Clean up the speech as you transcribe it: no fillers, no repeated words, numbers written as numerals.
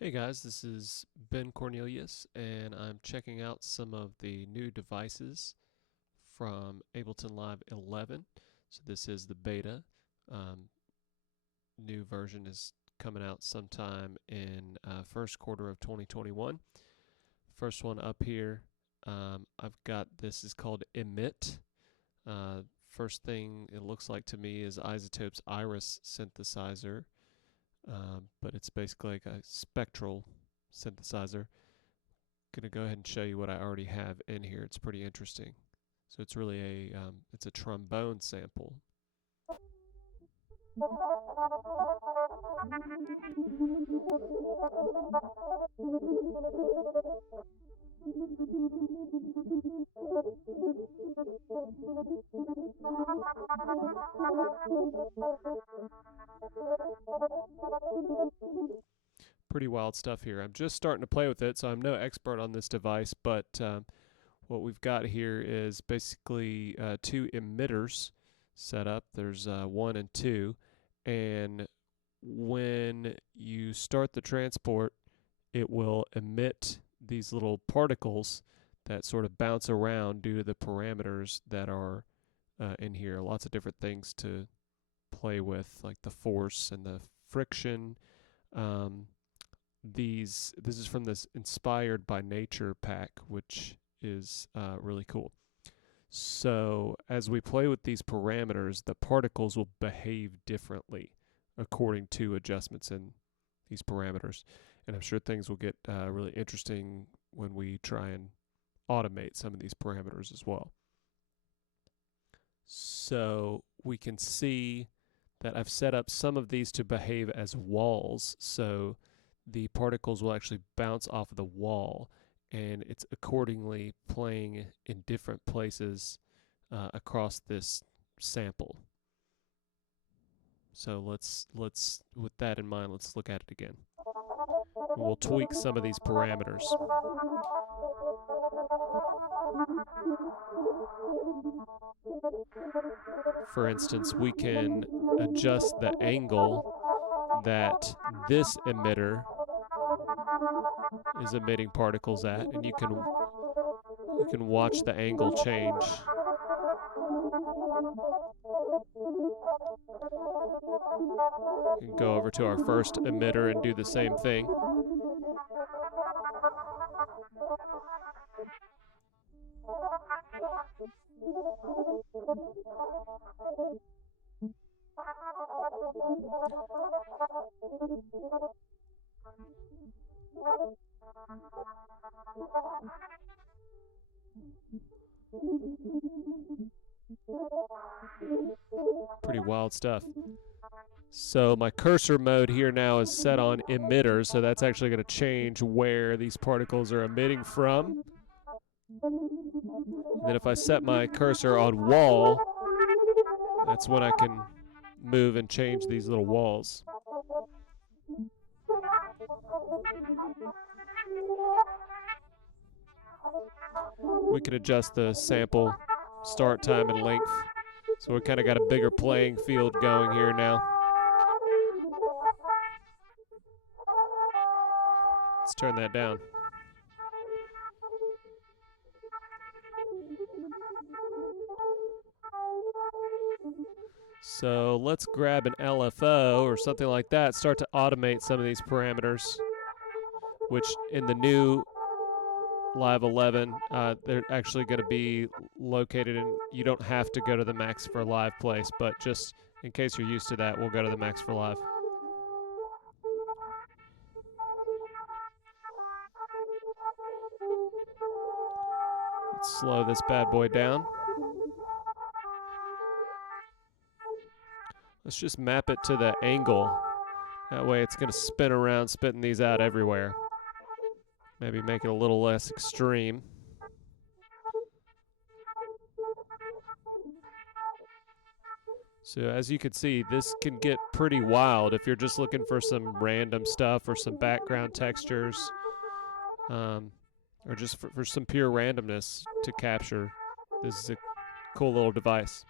Hey guys, this is Ben Cornelius, and I'm checking out some of the new devices from Ableton Live 11. So this is the beta. Um, New version is coming out sometime in first quarter of 2021. First one up here, I've got this is called Emit. First thing it looks like to me is Isotope's Iris synthesizer, but it's basically like a spectral synthesizer. Gonna go ahead and show you what I already have in here. It's pretty interesting. So it's really it's a trombone sample. Pretty wild stuff here. I'm just starting to play with it, so I'm no expert on this device, but what we've got here is basically two emitters set up. There's one and two, and when you start the transport, it will emit these little particles that sort of bounce around due to the parameters that are in here. Lots of different things to play with, like the force and the friction. This is from this Inspired by Nature pack, which is really cool. So as we play with these parameters, the particles will behave differently according to adjustments in these parameters. And I'm sure things will get really interesting when we try and automate some of these parameters as well. So we can see that I've set up some of these to behave as walls. So the particles will actually bounce off of the wall, and it's accordingly playing in different places across this sample. So let's with that in mind, let's look at it again. And we'll tweak some of these parameters. For instance, we can adjust the angle that this emitter is emitting particles at, and you can watch the angle change. You can go over to our first emitter and do the same thing. Pretty wild stuff. So my cursor mode here now is set on emitter, so that's actually going to change where these particles are emitting from. And then if I set my cursor on wall, that's when I can move and change these little walls. We can adjust the sample start time and length. So we kind of got a bigger playing field going here now. Let's turn that down. So let's grab an LFO or something like that, start to automate some of these parameters, which in the new Live 11, they're actually going to be located in, you don't have to go to the Max for Live place, but just in case you're used to that, we'll go to the Max for Live. Let's slow this bad boy down. Let's just map it to the angle. That way it's going to spin around, spitting these out everywhere. Maybe make it a little less extreme. So as you can see, this can get pretty wild if you're just looking for some random stuff or some background textures, or just for some pure randomness to capture. This is a cool little device.